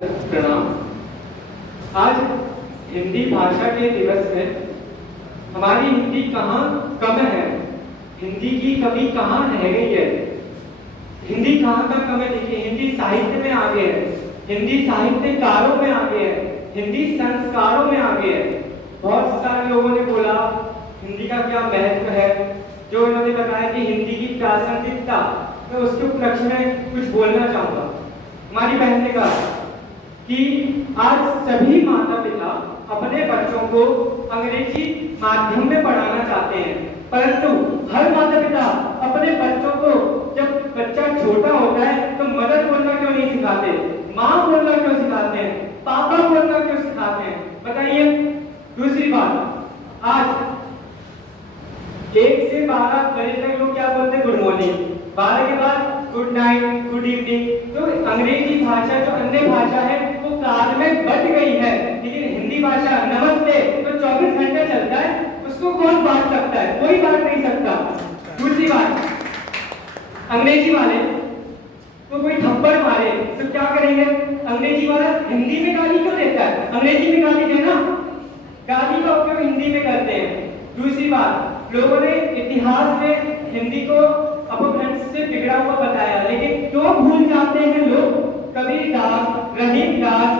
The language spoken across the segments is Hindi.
प्रणाम। आज हिंदी भाषा के दिवस में हमारी हिंदी कहाँ कम है, हिंदी की कमी कहाँ रह गई है, हिंदी कहाँ का कम है। देखिए, हिंदी साहित्य में आगे है, हिंदी साहित्यकारों में आगे है, हिंदी संस्कारों में आगे है। बहुत सारे लोगों ने बोला हिंदी का क्या महत्व है, जो इन्होंने बताया कि हिंदी की प्रासंगिकता, मैं उसके उपलक्ष्य में कुछ बोलना चाहूँगा। हमारी बहन ने कहा कि आज सभी माता पिता अपने बच्चों को अंग्रेजी माध्यम में पढ़ाना चाहते हैं, परंतु हर माता पिता अपने बच्चों को जब बच्चा छोटा होता है तो मदर बोलना क्यों नहीं सिखाते, माँ बोलना क्यों सिखाते हैं, पापा बोलना क्यों सिखाते हैं, बताइए। दूसरी बात, आज 1 से 12 बजे तक लोग क्या बोलते हैं, गुड मॉर्निंग, 12 के बाद गुड नाइट, गुड इवनिंग। तो अंग्रेजी भाषा जो अन्य भाषा है वो काल में बच गई है, लेकिन हिंदी भाषा नमस्ते तो 24 घंटे चलता है, उसको कौन बांट सकता है, कोई बांट नहीं सकता। दूसरी बात, अंग्रेजी वाले तो कोई थप्पड़ मारे तो क्या करेंगे, अंग्रेजी वाला हिंदी में गाली क्यों देता है, अंग्रेजी में गाली देना, गाली का उपयोग हिंदी में करते हैं। दूसरी बात, लोगों ने इतिहास में हिंदी को अपभ्रंश से बिगड़ा हुआ बताया, लेकिन क्यों भूल जाते हैं लोग, कबीर दास, रहीम दास,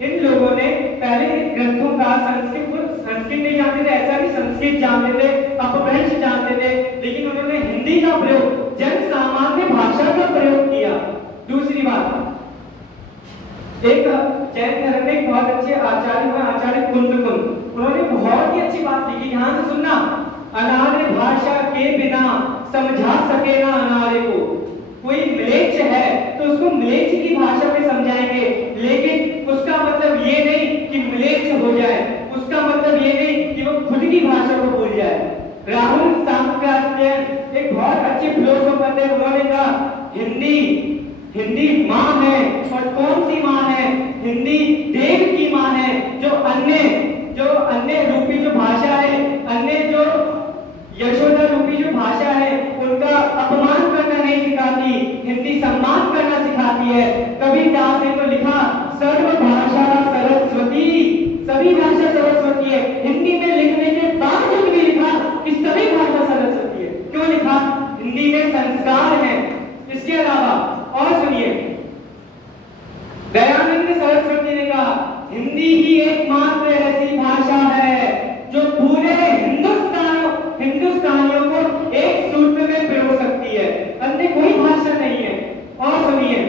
इन लोगों ने पहले ग्रंथों का संस्कृत नहीं जानते थे, ऐसा भी संस्कृत जानते थे, अपभ्रंश जानते थे, लेकिन उन्होंने हिंदी का प्रयोग, जन सामान्य भाषा का प्रयोग किया। दूसरी बात, एक जैन धर्म में बहुत अच्छे आचार्य हुए, आचार्य कुंद, उन्होंने बहुत ही अच्छी बात लिखी, ध्यान से सुनना। अनार्य भाषा के बिना समझा सके ना अनार्य को। कोई म्लेच्छ है तो उसको म्लेच्छ की भाषा में समझाएंगे, लेकिन उसका मतलब ये नहीं कि म्लेच्छ हो जाए, उसका मतलब ये नहीं कि वो खुद की भाषा को भूल जाए। राहुल सांकृत्य एक बहुत अच्छे फिलोसोफर थे, उन्होंने कहा हिंदी माँ है, और कौन सी माँ है, हिंदी देव की माँ है, जो अन्य रूपी जो भाषा है, अन्य जो यशोदा रूपी जो भाषा है, उनका अपमान करना नहीं सिखाती, हिंदी सम्मान करना सिखाती है। कबीर दास ने तो लिखा, सर्व भाषा सरस्वती, सभी भाषा सरस्वती है। हिंदी में लिखने के बावजूद भी लिखा कि सभी भाषा सरस्वती है। क्यों लिखा, हिंदी में संस्कार है। इसके अलावा और सुनिए, दयानंद सरस्वती ने कहा, हिंदी ही एकमात्र ऐसी भाषा है जो पूरे हिंदुस्तानियों को एक सूत्र में पिरो सकती है, अन्य कोई भाषा नहीं है। और सुनिए,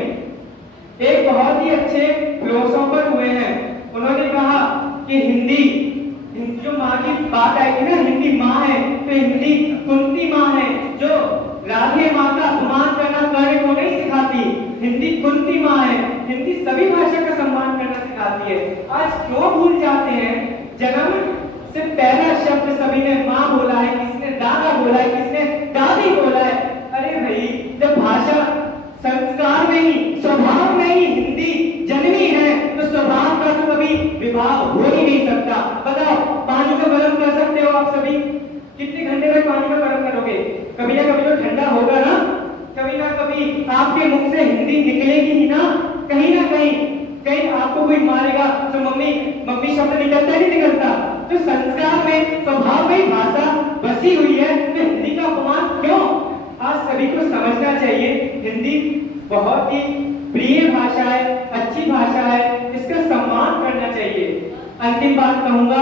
एक बहुत ही अच्छे फिलोसोफर हुए हैं, उन्होंने कहा कि हिंदी जो माँ की बात आई थी ना, हिंदी माँ है, तो हिंदी कुंती माँ है, जो राधे माँ का अपमान करना कर्ण को नहीं सिखाती, हिंदी कुंती माँ है, हिंदी सभी भाषा का सम्मान करना सिखाती है। आज क्यों भूल जाते हैं, जन्म से पहला शब्द सभी ने माँ बोला है, किसी ने दादा बोला है, किसी ने दादी बोला है। अरे भाई, जब भाषा संस्कार नहीं, स्वभाव नहीं, हिंदी जन्मी है, तो स्वभाव का तो कभी विभाग हो ही नहीं सकता। बताओ, पानी को गर्म कर सकते हो आप सभी, कितने घंटे में पानी को गर्म करोगे, कभी ना कभी तो ठंडा होगा ना, कभी ना कभी आपके मुख से हिंदी निकलेगी ही ना, कहीं ना कहीं आपको कोई मारेगा तो मम्मी शब्द निकलता नहीं निकलता। तो संस्कार में, स्वभाव में भाषा बसी हुई है, तो हिंदी का अपमान क्यों। आज सभी को समझना चाहिए, हिंदी बहुत ही प्रिय भाषा है, अच्छी भाषा है, इसका सम्मान करना चाहिए। अंतिम बात कहूंगा,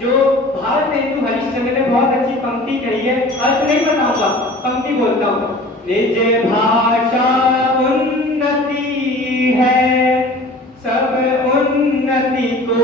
जो भारतेंदु हरिश्चंद्र ने बहुत अच्छी पंक्ति कही है, अर्थ नहीं बताऊंगा, पंक्ति बोलता हूँ। निज भाषा उन्नति है, सब उन्नति को